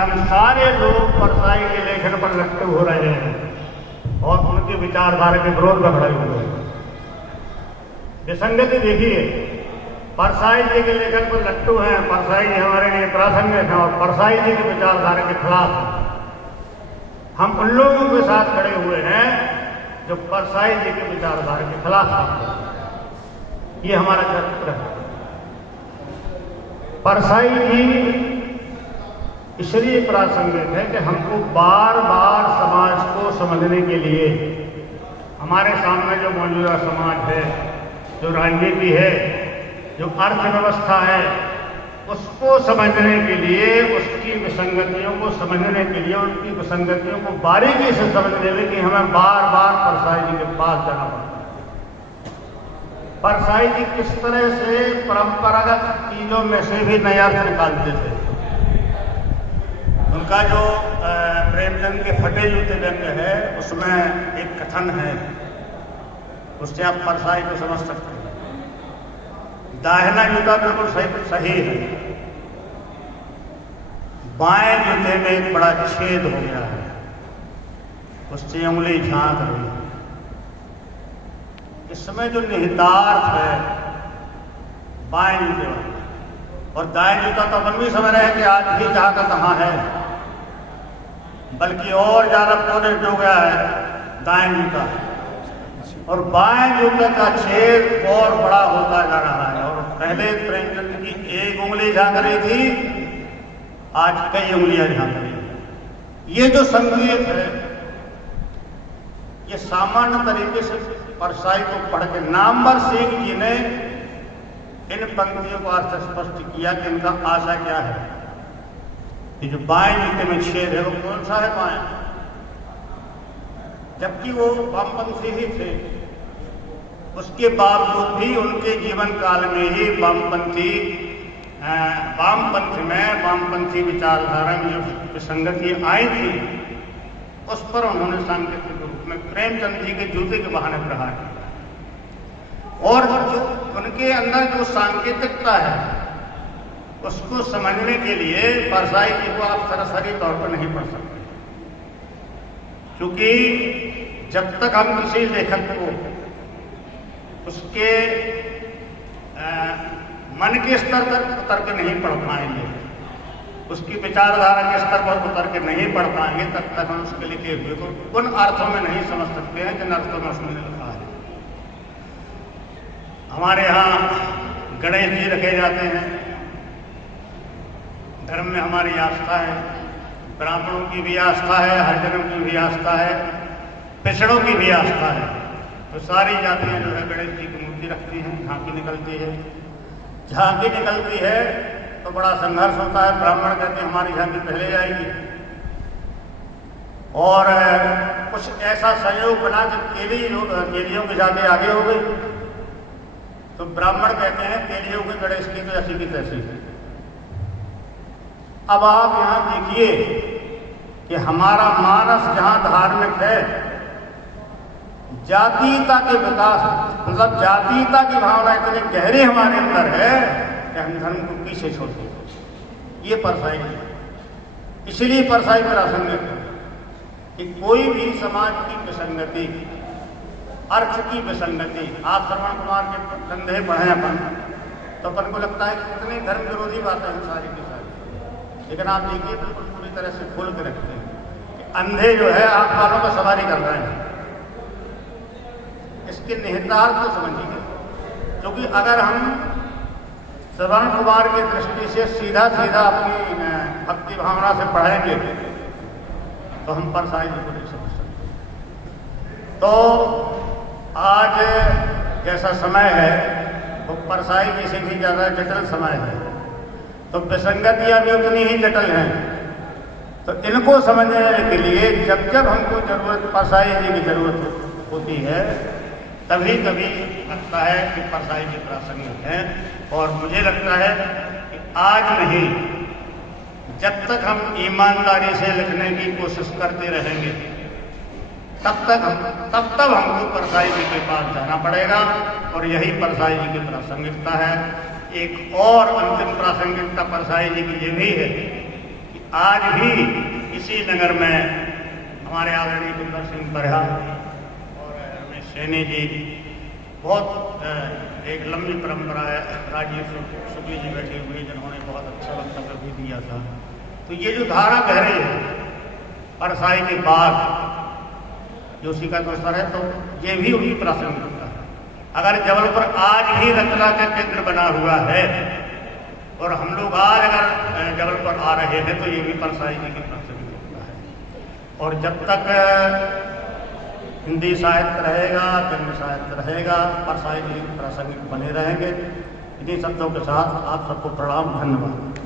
हम सारे लोग परसाई के लेखन पर लट्टू हो रहे हैं और उनकी विचारधारा के विरोध में खड़े हुए हैं। विसंगति देखिए, परसाई जी के लेखन पर लट्टू हैं, परसाई जी हमारे लिए प्रासंगिक हैं और परसाई जी की विचारधारा के खिलाफ हैं। हम उन लोगों के साथ खड़े हुए हैं जो परसाई जी की विचारधारा के खिलाफ हैं। ये हमारा चरित्र है। परसाई जी इसलिए प्रासंगिक है कि हमको बार बार समाज को समझने के लिए, हमारे सामने जो मौजूदा समाज है, जो राजनीति है, जो अर्थव्यवस्था है, उसको समझने के लिए, उसकी विसंगतियों को समझने के लिए, उनकी विसंगतियों को बारीकी से समझने में कि हमें बार बार परसाई जी के पास जाना पड़ता है। परसाई जी किस तरह से परंपरागत चीजों में से भी नया अर्थ निकालते थे। उनका जो प्रेमचंद के फटे जूते व्यंग्य है, उसमें एक कथन है, उससे आप परसाई को समझ सकते हैं। दाहिना जूता बिल्कुल सही है, बाएं जूते में एक बड़ा छेद हो गया है, उससे उंगली झांक रही है। इसमें जो निहितार्थ है बाएं जूते वाला, और दाएं जूता तो अपन भी समझ रहे हैं कि आज भी जहां का तहां है, बल्कि और ज्यादा प्रोजेक्ट हो गया है दाएं जूता, और बाएं जूते का छेद और बड़ा होता जा रहा है। और पहले प्रेमचंद की एक उंगली झांक रही थी, आज कई उंगलियां झांक रही है। ये जो संकेत है, ये सामान्य तरीके से परसाई को पढ़ के नामवर सिंह जी ने इन पंक्तियों को अर्थ स्पष्ट किया कि इनका आशा क्या है। ये जो बाएं जूते में छेद है वो कौन सा है? बाएं। जबकि वो वामपंथी ही थे, उसके बावजूद भी उनके जीवन काल में ही वामपंथी विचारधारा में जो विसंगति आई थी, उस पर उन्होंने सांकेतिक रूप में प्रेमचंद जी के जूते के बहाने प्रहार किया। और जो उनके अंदर जो सांकेतिकता है, उसको समझने के लिए परसाई जी को आप सरसरी तौर पर नहीं पढ़ सकते, क्योंकि जब तक हम किसी लेखक को उसके मन के स्तर तक उतर के नहीं पढ़ पाएंगे, उसकी विचारधारा के स्तर पर उतर के नहीं पढ़ पाएंगे, तब तक हम उसके लिखे हुए को उन अर्थों में नहीं समझ सकते हैं जिन अर्थों में उसने लिखा है। हमारे यहाँ गणेश जी रखे जाते हैं, धर्म में हमारी आस्था है, ब्राह्मणों की भी आस्था है, हरिजनों की भी आस्था है, पिछड़ों की भी आस्था है। तो सारी जातियां जो है गणेश जी की मूर्ति रखती हैं, झांकी निकलती है। झांकी निकलती है तो बड़ा संघर्ष होता है। ब्राह्मण कहते हैं हमारी झांकी पहले जाएगी, और कुछ ऐसा संयोग बना कि केलियों की झांकी आगे हो गई, तो ब्राह्मण कहते हैं केलियों के गणेश की तो ऐसी की तैसी है। अब आप यहां देखिए कि हमारा मानस जहां धार्मिक है, जातीयता के विकास, मतलब जातीयता की भावना इतनी गहरी हमारे अंदर है कि हम धर्म को पीछे छोड़ते हैं। ये परसाई है। इसीलिए परसाई प्रासंगिक है कि कोई भी समाज की विसंगति, अर्थ की विसंगति, आप श्रवण कुमार के कंधे पढ़े अपन, तो अपन को लगता है कि कितनी धर्म विरोधी बातें हैं सारी की सारी, लेकिन आप देखिए बिल्कुल पूरी तरह से खोल के रखते हैं कि अंधे जो है आंख वालों पर सवारी कर रहे हैं। इसके निहितार्थ को समझिए, क्योंकि अगर हम श्रवण कुमार की दृष्टि से सीधा सीधा अपनी भक्ति भावना से पढ़ेंगे तो हम परसाई जी को नहीं समझ सकते। तो आज जैसा समय है वो परसाई जी से भी ज्यादा जटिल समय है, तो विसंगतियां भी उतनी ही जटिल हैं। तो इनको समझने के लिए जब जब हमको जरूरत परसाई जी की जरूरत होती है, तभी कभी लगता है कि परसाई जी प्रासंगिक है। और मुझे लगता है कि आज नहीं, जब तक हम ईमानदारी से लिखने की कोशिश करते रहेंगे, तब हमको परसाई जी के पास जाना पड़ेगा। और यही परसाई जी की प्रासंगिकता है। एक और अंतिम प्रासंगिकता परसाई जी की ये भी है कि आज भी इसी नगर में हमारे आदरणीय कुंदर सिंह बरहा और रमेश सैनी जी बहुत एक लंबी परंपरा है, राजीव शुक्ल जी बैठे हुए जिन्होंने बहुत अच्छा वक्तव्य भी दिया था। तो ये जो धारा बह रही है परसाई के बाद जो उसी का दोस्तर है, तो ये भी उनकी प्रासंगिकता है। अगर जबलपुर आज भी रचना का केंद्र बना हुआ है और हम लोग आज अगर जबलपुर आ रहे हैं तो ये भी परसाई जी की प्रासंगिकता है। और जब तक हिंदी साहित्य रहेगा, जन्म साहित्य रहेगा, परसाई जी प्रासंगिक बने रहेंगे। इन्हीं शब्दों के साथ आप सबको प्रणाम, धन्यवाद।